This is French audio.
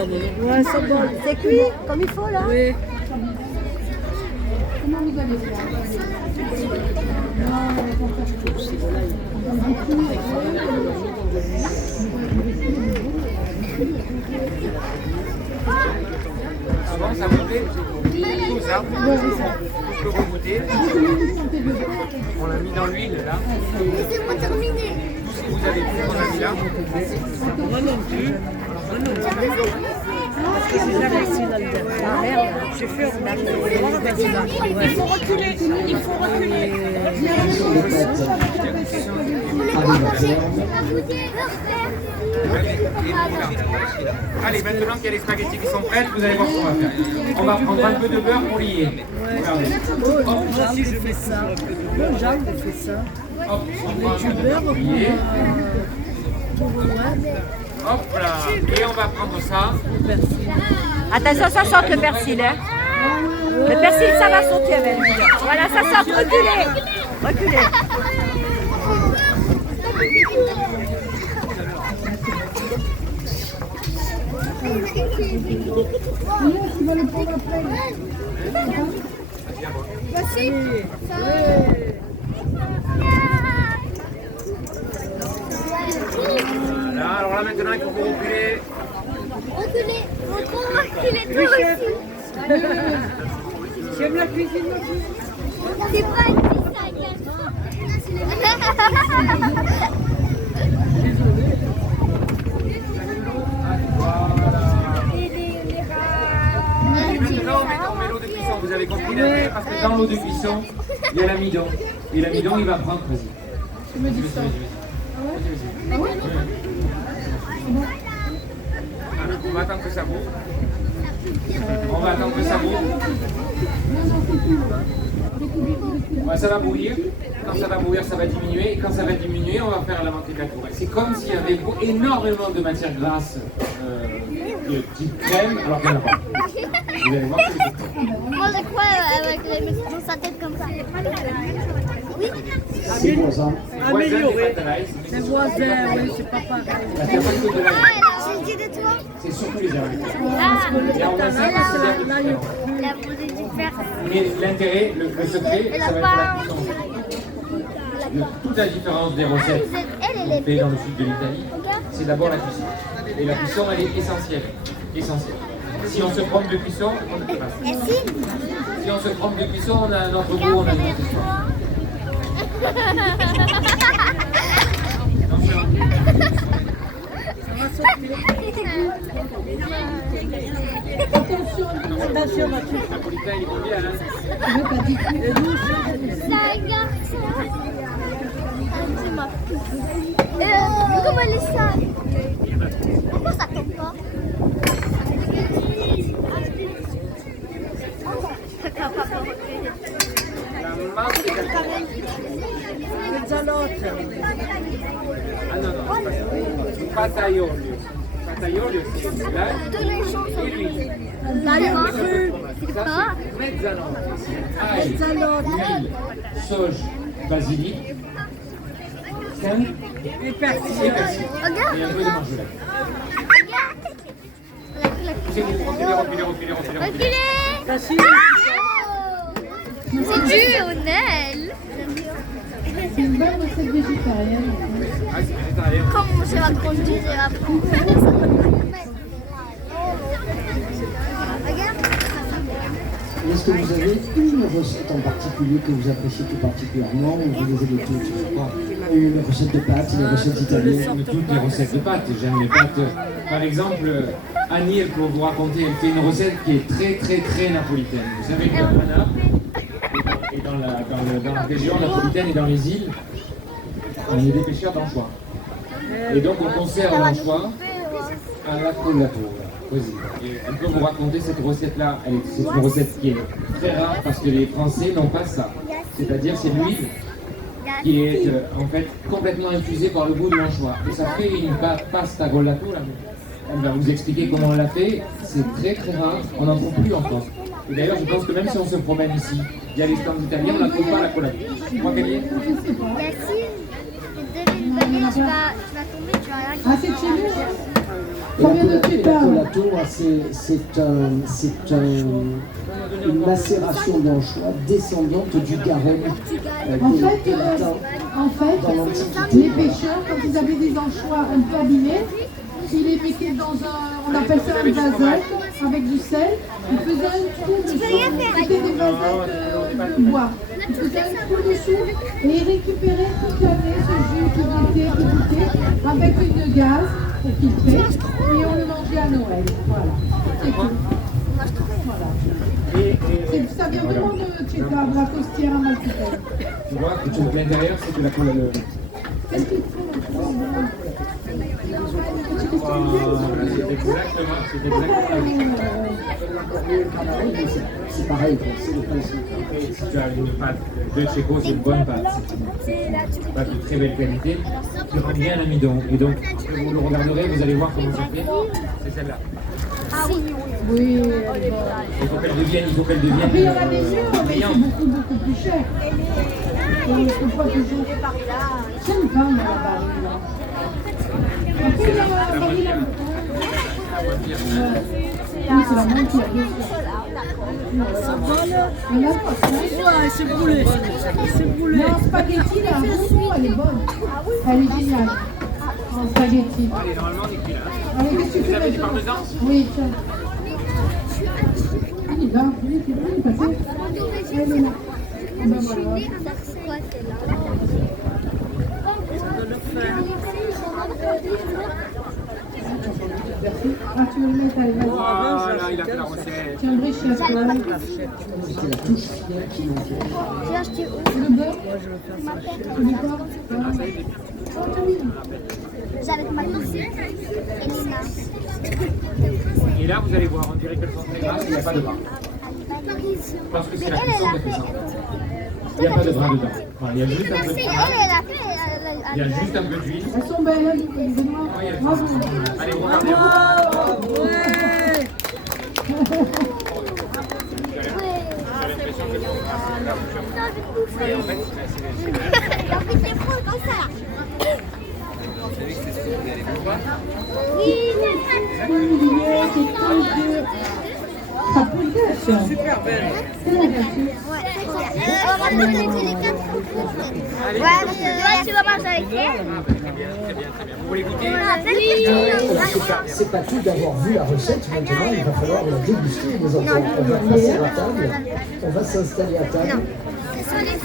Ouais, c'est bon. C'est cuit comme il faut là. Oui. Souvent, ça vous plaît? Tout ça. Je peux vous goûter. On l'a mis dans l'huile là. Laissez-moi terminer. Tout ce que vous avez vu, on l'a mis là. Moi non plus. Parce que c'est jamais ici dans le dernier. Ah merde, j'ai fait un Il faut reculer. Il faut reculer. Allez, maintenant qu'il y a les spaghettis qui sont prêts, vous allez voir ce qu'on va faire. On va prendre un peu de beurre pour lier. Regardez. Moi aussi je fais ça. Moi Jeanne fait ça. Hop, on prend un Du peu de beurre beurre pour lier. pour Hop là. Et on va prendre ça. Attention, ça sort le persil. Hein. Le persil, ça va sauter avec lui. Voilà, ça sort. Reculez. Reculez. Voilà, alors là maintenant il faut vous reculer. Reculez. Reculez tout ici. J'aime la cuisine. C'est pas une pizza. Et maintenant on met l'eau de cuisson, vous avez compris l'intérêt parce que dans l'eau de cuisson, il y a l'amidon. Et l'amidon il va prendre, vas-y. Tu me dis ça. On va attendre que ça bouffe. On va attendre que ça bouffe. Ouais, ça va bouillir. Quand ça va bouillir, ça va diminuer. Et quand ça va diminuer, on va faire la montée de la tour. C'est comme s'il y avait énormément de matière grasse de type crème, alors qu'il n'y en a pas. Vous allez voir que c'est Moi, je crois avec dans sa tête comme ça. Oui. C'est voisin. Améliorer. Les voisins, oui, c'est pas pareil. J'ai dit de toi. C'est surtout les araignées. Et on va s'amuser. La beauté du père. Mais l'intérêt, le secret, ça va être la cuisson. Toute la différence des recettes qu'on fait dans le sud de l'Italie, c'est d'abord la cuisson. Et la cuisson, elle est essentielle. Essentielle. Si on se trompe de cuisson, on ne peut pas. Si on se trompe de cuisson, on a notre goût, on a notre histoire. Attention, Mathieu. Napolitain, il est bien, hein. C'est un garçon. Comment elle est sale? Pourquoi ça tombe pas? La mantecata. Mezzanotte. Ah non, non, c'est pas ça. Pataiolio. Pataiolio, c'est l'ail et l'huile. L'ail cru. Ça, c'est mezzanotte. Ail, Mezzanotte. huile, sauge, basilic, thym Et persil. et persil. Et un peu de marjolaine. Poussez-vous, reculez. Reculez. Persil. C'est dur, Nel. C'est une bonne recette végétarienne. Ah, c'est végétarien. Comment je vais conduire et apprendre? Regarde. Est-ce que vous avez une recette en particulier que vous appréciez tout particulièrement ou vous les aimez toutes, je crois? Une recette de pâtes, une recette italienne? J'aime toutes les recettes de pâtes. J'aime les pâtes. Par exemple, Annie, elle peut vous raconter, elle fait une recette qui est très napolitaine. Vous savez qu'à Naples et dans la région napolitaine et dans les îles, on est des pêcheurs d'anchois. Et donc on conserve l'anchois à la collatura. Et elle peut vous raconter cette recette-là. C'est une recette qui est très rare parce que les Français n'ont pas ça. C'est-à-dire c'est l'huile qui est en fait complètement infusée par le goût de l'anchois. Et ça fait une pasta collatura. Elle va vous expliquer comment on l'a fait. C'est très rare. On n'en trouve plus en France. Et d'ailleurs, je pense que même si on se promène ici, il y a les stands italiens, on ne la trouve pas à la collatura. Tu crois qu'elle y est? Yacine, devine, tu vas tomber, tu vas rien. Ah, c'est de chez nous, hein? Et Combien de tu la parles? collatura, une macération d'anchois descendante du Garonne. En fait, les pêcheurs, quand ils avaient des anchois un peu abîmés, ils les mettaient dans on appelle ça un vasette, avec du sel. Ils faisaient un trou dessous, c'était des vasettes de bois. Ils faisaient un trou dessous et ils récupéraient toute l'année ce jus qui goûtait, avec une gaz pour filtrer, et on le mangeait à Noël. Voilà, c'est tout. Voilà. Ça vient vraiment de Tchéka, de la costière amalfitaine. Tu vois, l'intérieur, c'est de la couleur. Qu'est-ce qu'il faut maintenant? C'est pareil, c'est le principe. Si tu as une pâte de Tchéco, c'est une bonne pâte. C'est une pâte de très belle qualité qui rend bien l'amidon. Et donc, vous le regarderez, vous allez voir comment ça fait. C'est celle-là. Oui, Il faut qu'elle devienne. après, il y en a des murs, mais c'est beaucoup plus cher. Et il ne faut pas toujours. J'aime pas, moi, la barille, là. Après, il y a la barille, là. Oui, c'est la même qui a bien sûr. Il y en a pas, C'est brûlé. C'est brûlé. mais en spaghetti, là, elle est bonne. Elle est géniale. En spaghetti. Allez, normalement, on est cuit là. Allez, qu'est-ce que tu Vous fais avez du maintenant? parmesan? Oui, tiens. Il est là, il est passé. Elle est là. Ah ben voilà. Ah, tu veux le mettre, allez, vas-y. Voilà, il a fait la recette. Tiens, Brice, je suis à toi. C'est la touche finale qui manquait. J'ai acheté où? Le beurre? Tu veux quoi? Oh, t'as mis. J'ai avec ma cousine et Lina. Et là, vous allez voir, on dirait qu'elles sont très grasses, il n'y a pas de bras. Parce que c'est la cuisson qui fait ça. Il n'y a pas de bras dedans. Voilà, il y a juste un peu de il y a juste un peu d'huile. Elles sont belles, hein, Benoît. Oui, elles sont- Bravo. Allez, vous regardez. Ça peut le faire, ça. Super belle. C'est la voiture. On va peut-être les 4 coupes. Ouais, tu vas manger avec elle. Vous voulez goûter? C'est pas tout d'avoir vu la recette, maintenant il va falloir la déguster les enfants. On va passer à table, on va s'installer à table. C'est sur les